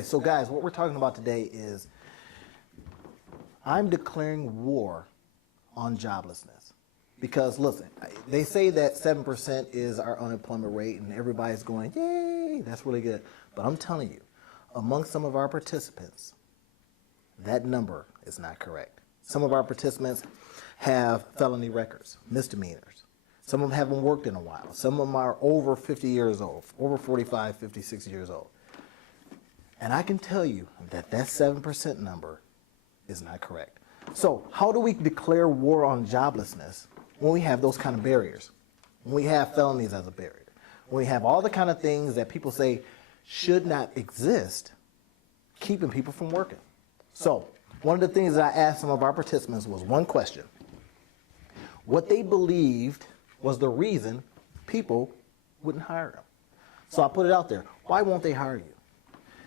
Okay, so guys, what we're talking about today is I'm declaring war on joblessness. Because listen, they say that 7% is our unemployment rate and everybody's going, yay, that's really good. But I'm telling you, among some of our participants, that number is not correct. Some of our participants have felony records, misdemeanors. Some of them haven't worked in a while. Some of them are over 50 years old, over 45, 56 years old. And I can tell you that that 7% number is not correct. So how do we declare war on joblessness when we have those kind of barriers? When we have felonies as a barrier? When we have all the kind of things that people say should not exist, keeping people from working? So one of the things that I asked some of our participants was one question. What they believed was the reason people wouldn't hire them. So I put it out there. Why won't they hire you?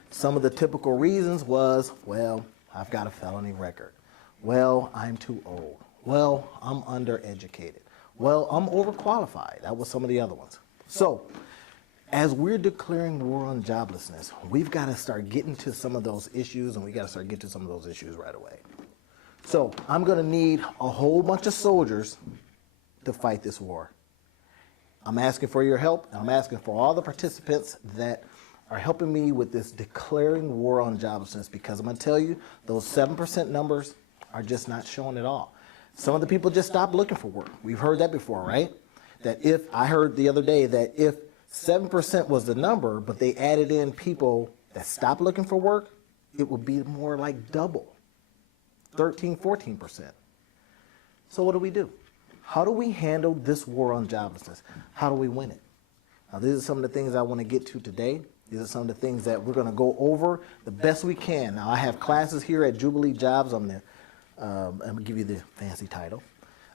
Some of the typical reasons was, well, I've got a felony record. Well, I'm too old. Well, I'm undereducated. Well, I'm overqualified. That was some of the other ones. So as we're declaring war on joblessness, we've got to start getting to some of those issues, and we got to start getting to some of those issues right away. So I'm going to need a whole bunch of soldiers to fight this war. I'm asking for your help, and I'm asking for all the participants that are helping me with this declaring war on joblessness, because I'm going to tell you, those 7% numbers are just not showing at all. Some of the people just stopped looking for work. We've heard that before, right? I heard the other day that if 7% was the number, but they added in people that stopped looking for work, it would be more like double, 13, 14%. So what do? How do we handle this war on joblessness? How do we win it? Now, these are some of the things I want to get to today. These are some of the things that we're going to go over the best we can. Now, I have classes here at Jubilee Jobs. I'm going to give you the fancy title.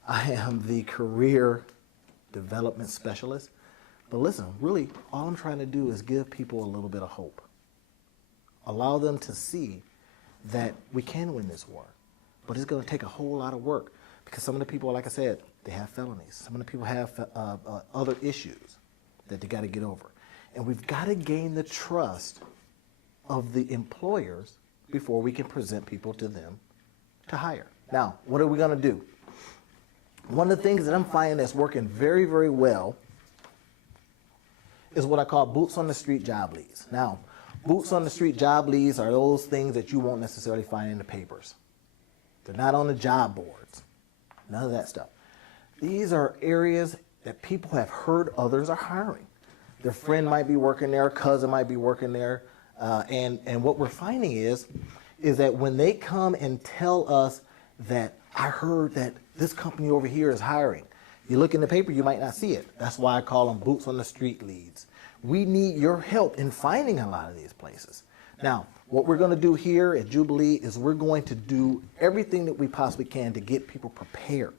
I am the Career Development Specialist. But listen, really, all I'm trying to do is give people a little bit of hope. Allow them to see that we can win this war. But it's going to take a whole lot of work. Because some of the people, like I said, they have felonies. Some of the people have other issues that they got to get over. And we've got to gain the trust of the employers before we can present people to them to hire. Now, what are we going to do? One of the things that I'm finding that's working very, very well is what I call boots on the street job leads. Now, boots on the street job leads are those things that you won't necessarily find in the papers. They're not on the job boards. None of that stuff. These are areas that people have heard others are hiring. Their friend might be working there, cousin might be working there, and what we're finding is that when they come and tell us that I heard that this company over here is hiring, you look in the paper, you might not see it. That's why I call them boots on the street leads. We need your help in finding a lot of these places. Now, what we're going to do here at Jubilee is we're going to do everything that we possibly can to get people prepared,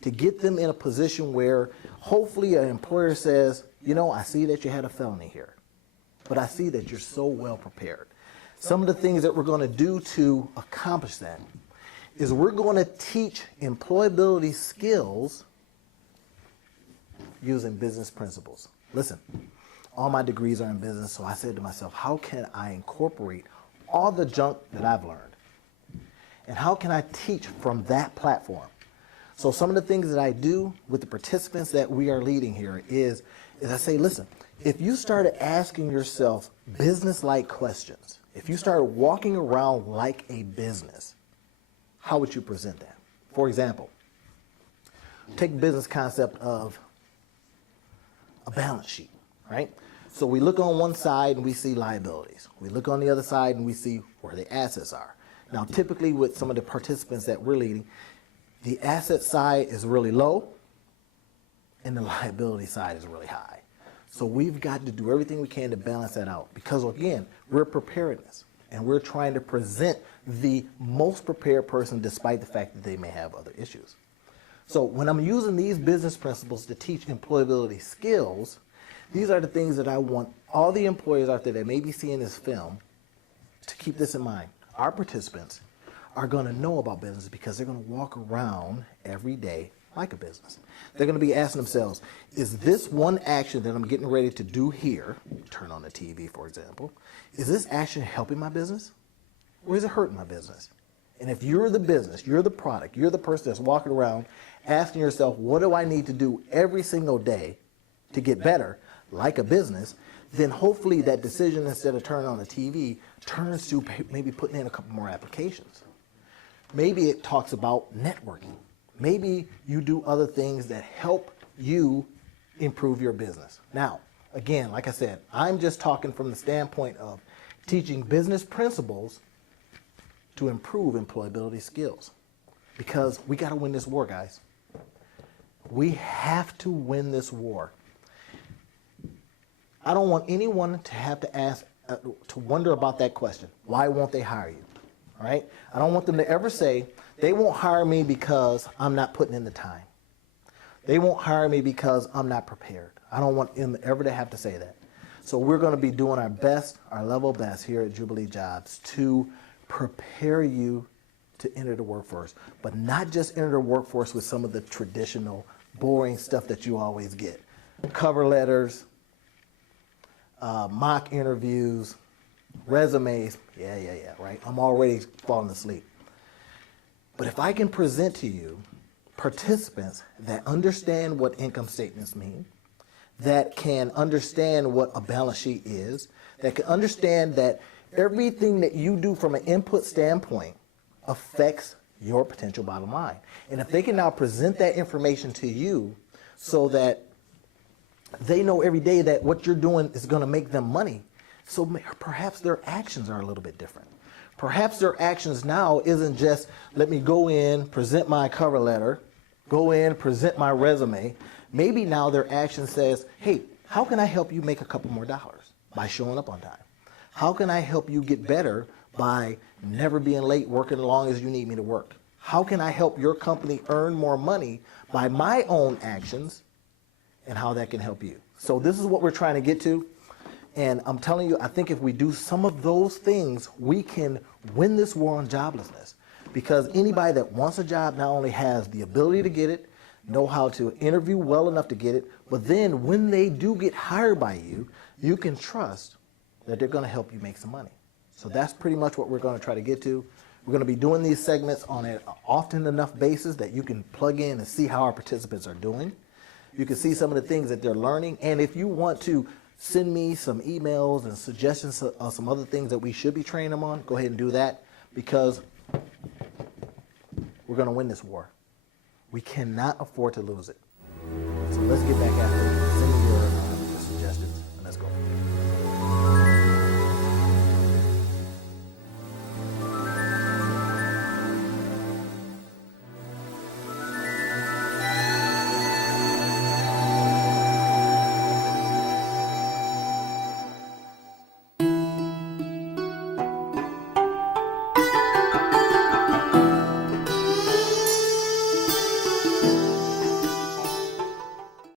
to get them in a position where hopefully an employer says, you know, I see that you had a felony here, but I see that you're so well prepared. Some of the things that we're going to do to accomplish that is we're going to teach employability skills using business principles. Listen, all my degrees are in business, so I said to myself, how can I incorporate all the junk that I've learned? And how can I teach from that platform? So some of the things that I do with the participants that we are leading here is I say, listen, if you started asking yourself business-like questions, if you started walking around like a business, how would you present that? For example, take the business concept of a balance sheet, right? So we look on one side and we see liabilities. We look on the other side and we see where the assets are. Now, typically with some of the participants that we're leading, the asset side is really low and the liability side is really high. So we've got to do everything we can to balance that out because, again, we're preparedness and we're trying to present the most prepared person despite the fact that they may have other issues. So when I'm using these business principles to teach employability skills, these are the things that I want all the employers out there that may be seeing this film to keep this in mind. Our participants are going to know about business because they're going to walk around every day like a business. They're going to be asking themselves, is this one action that I'm getting ready to do here, turn on the TV, for example, is this action helping my business or is it hurting my business? And if you're the business, you're the product, you're the person that's walking around asking yourself, what do I need to do every single day to get better, like a business, then hopefully that decision, instead of turning on the TV, turns to maybe putting in a couple more applications. Maybe it talks about networking. Maybe you do other things that help you improve your business. Now, again, like I said, I'm just talking from the standpoint of teaching business principles to improve employability skills. Because we got to win this war, guys. We have to win this war. I don't want anyone to have to ask, to wonder about that question. Why won't they hire you? All right? I don't want them to ever say, they won't hire me because I'm not putting in the time. They won't hire me because I'm not prepared. I don't want them ever to have to say that. So we're going to be doing our best, our level best here at Jubilee Jobs to prepare you to enter the workforce, but not just enter the workforce with some of the traditional, boring stuff that you always get. Cover letters, mock interviews, resumes, yeah, right? I'm already falling asleep. But if I can present to you participants that understand what income statements mean, that can understand what a balance sheet is, that can understand that everything that you do from an input standpoint affects your potential bottom line. And if they can now present that information to you so that they know every day that what you're doing is going to make them money, so perhaps their actions are a little bit different. Perhaps their actions now isn't just, let me go in, present my cover letter, go in, present my resume. Maybe now their action says, hey, how can I help you make a couple more dollars by showing up on time? How can I help you get better by never being late, working as long as you need me to work? How can I help your company earn more money by my own actions, and how that can help you? So this is what we're trying to get to. And I'm telling you, I think if we do some of those things, we can win this war on joblessness. Because anybody that wants a job not only has the ability to get it, know how to interview well enough to get it, but then when they do get hired by you, you can trust that they're going to help you make some money. So that's pretty much what we're going to try to get to. We're going to be doing these segments on an often enough basis that you can plug in and see how our participants are doing. You can see some of the things that they're learning. And if you want to send me some emails and suggestions of some other things that we should be training them on, go ahead and do that, because we're going to win this war. We cannot afford to lose it. So let's get back at it.